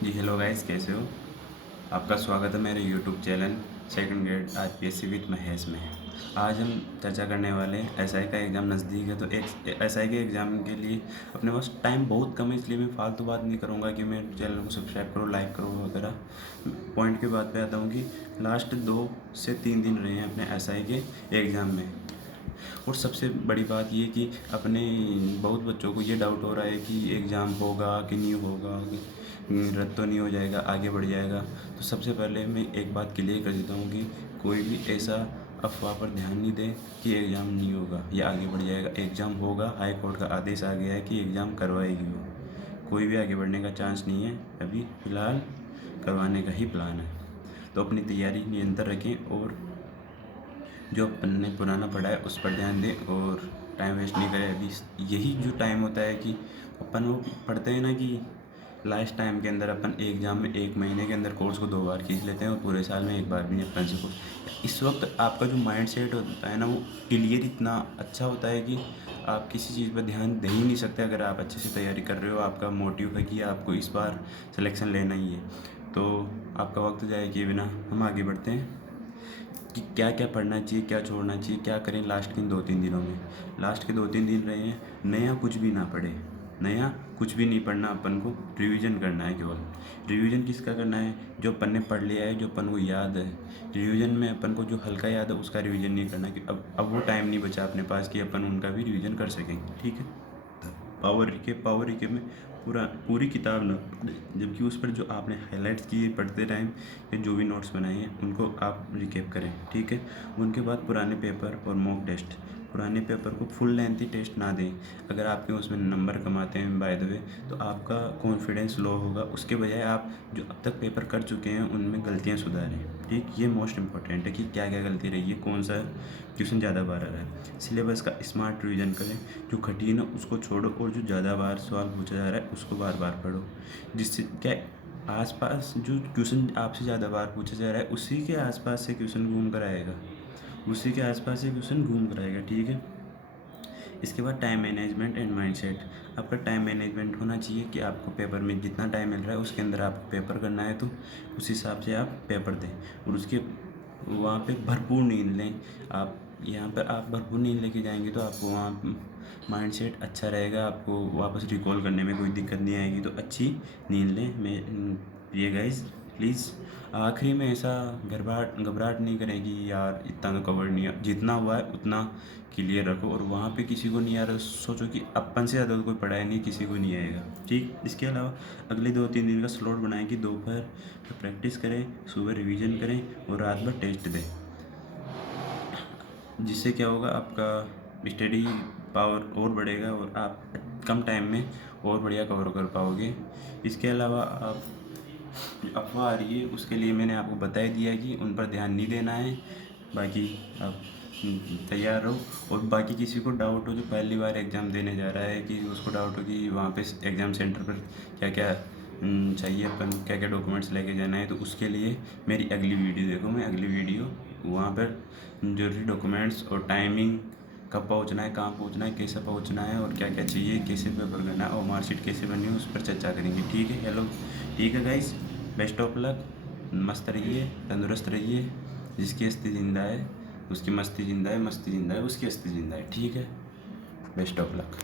जी hello guys, कैसे हो? आपका स्वागत है मेरे YouTube channel second grade IPSC with Mahesh में। आज हम चर्चा करने वाले हैं एसआई का एग्ज़ाम नज़दीक है, तो एक एसआई के एग्ज़ाम के लिए अपने पास टाइम बहुत कम है, इसलिए मैं फालतू बात नहीं करूँगा कि मेरे चैनल को सब्सक्राइब करो, लाइक करो वगैरह। पॉइंट की बात पे आता हूँ कि लास्ट 2 से 3 दिन रहे हैं अपने एसआई के एग्ज़ाम में। और सबसे बड़ी बात ये कि अपने बहुत बच्चों को ये डाउट हो रहा है कि एग्ज़ाम होगा कि नहीं होगा, कि रद्द तो नहीं हो जाएगा, आगे बढ़ जाएगा। तो सबसे पहले मैं एक बात क्लियर कर देता हूँ कि कोई भी ऐसा अफ़वाह पर ध्यान नहीं दें कि एग्ज़ाम नहीं होगा या आगे बढ़ जाएगा। एग्ज़ाम होगा, हाई कोर्ट का आदेश आ गया है कि एग्ज़ाम करवाएगी वो। कोई भी आगे बढ़ने का चांस नहीं है, अभी फ़िलहाल करवाने का ही प्लान है। तो अपनी तैयारी निरंतर रखें और जो अपन ने पुराना पढ़ा है उस पर ध्यान दें और टाइम वेस्ट नहीं करें। अभी यही जो टाइम होता है कि अपन वो पढ़ते हैं ना कि लास्ट टाइम के अंदर अपन एग्ज़ाम में 1 महीने के अंदर कोर्स को 2 बार खींच लेते हैं और पूरे साल में 1 बार भी नहीं अपन से कोर्स। इस वक्त आपका जो माइंड सेट होता है ना, वो क्लियर इतना अच्छा होता है कि आप किसी चीज़ पर ध्यान दे ही नहीं सकते। अगर आप अच्छे से तैयारी कर रहे हो, आपका मोटिव है कि आपको इस बार सिलेक्शन लेना ही है, तो आपका वक्त जाए किए बिना हम आगे बढ़ते हैं कि क्या क्या पढ़ना चाहिए, क्या छोड़ना चाहिए, क्या करें लास्ट के 2-3 दिनों में। लास्ट के 2-3 दिन रहे हैं, नया कुछ भी ना पढ़े, नया कुछ भी नहीं पढ़ना, अपन को रिवीजन करना है केवल। रिवीजन किसका करना है? जो अपन ने पढ़ लिया है, जो अपन को याद है। रिवीजन में अपन को जो हल्का याद है उसका रिवीजन नहीं करना, कि अब वो टाइम नहीं बचा अपने पास कि अपन उनका भी रिवीजन कर सकेंगे, ठीक है। पावर रिके में पूरी किताब ना पढ़ें, जबकि उस पर जो आपने हाइलाइट्स किए पढ़ते टाइम या जो भी नोट्स बनाए हैं उनको आप रिकेप करें, ठीक है। उनके बाद पुराने पेपर और मॉक टेस्ट, पुराने पेपर को फुल लेंथी टेस्ट ना दें। अगर आपके उसमें नंबर कम आते हैं बाय द वे, तो आपका कॉन्फिडेंस लो होगा। उसके बजाय आप जो अब तक पेपर कर चुके हैं उनमें गलतियाँ सुधारें, ठीक। ये मोस्ट इंपॉर्टेंट है कि क्या क्या गलती रही है, कौन सा क्वेश्चन ज़्यादा बार आ रहा है। सिलेबस का स्मार्ट रिवीजन करें, जो कठिन है उसको छोड़ो और जो ज़्यादा बार सवाल पूछा जा रहा है उसको बार बार पढ़ो। जिससे क्या आसपास जो क्वेश्चन आपसे ज़्यादा बार पूछा जा रहा है उसी के आसपास से क्वेश्चन घूम कर आएगा, उसी के आसपास से क्वेश्चन घूम कर आएगा, ठीक है। इसके बाद टाइम मैनेजमेंट एंड माइंडसेट। आपका टाइम मैनेजमेंट होना चाहिए कि आपको पेपर में जितना टाइम मिल रहा है उसके अंदर आपको पेपर करना है, तो उस हिसाब से आप पेपर दें और उसके वहाँ पे भरपूर नींद लें। आप यहाँ पर आप भरपूर नींद लेके जाएंगे तो आपको वहाँ माइंडसेट अच्छा रहेगा, आपको वापस रिकॉल करने में कोई दिक्कत नहीं आएगी। तो अच्छी नींद लें। मैं ये गाइस प्लीज़ आखिरी में ऐसा घबराहट घबराहट नहीं करें कि यार इतना तो कवर नहीं है, जितना हुआ है उतना क्लियर रखो। और वहाँ पे किसी को नहीं आ रहा सोचो कि अपन से ज़्यादा तो कोई पढ़ाई नहीं, किसी को नहीं आएगा, ठीक। इसके अलावा अगले 2-3 दिन का स्लॉट बनाएं कि दोपहर में प्रैक्टिस करें, सुबह रिवीजन करें और रात भर टेस्ट दें। जिससे क्या होगा, आपका स्टडी पावर और बढ़ेगा और आप कम टाइम में और बढ़िया कवर कर पाओगे। इसके अलावा आप जो अफ़वाह आ रही है उसके लिए मैंने आपको बता ही दिया कि उन पर ध्यान नहीं देना है। बाकी आप तैयार रहो। और बाकी किसी को डाउट हो जो पहली बार एग्ज़ाम देने जा रहा है, कि उसको डाउट हो कि वहाँ पे एग्ज़ाम सेंटर पर क्या क्या चाहिए, अपन क्या क्या डॉक्यूमेंट्स लेके जाना है, तो उसके लिए मेरी अगली वीडियो देखो। मैं अगली वीडियो वहाँ पर जरूरी डॉक्यूमेंट्स और टाइमिंग, कब पहुँचना है, कहाँ पहुँचना है, कैसे पहुँचना है और क्या क्या चाहिए, कैसे पेपर करना है और मार्कशीट कैसे बननी है, उस पर चर्चा करेंगे, ठीक है। हेलो, ठीक है गाइस, बेस्ट ऑफ लक। मस्त रहिए, तंदुरुस्त रहिए। जिसकी हस्ती जिंदा है उसकी मस्ती जिंदा है, मस्ती जिंदा है उसकी हस्ती जिंदा है, ठीक है। Best of luck.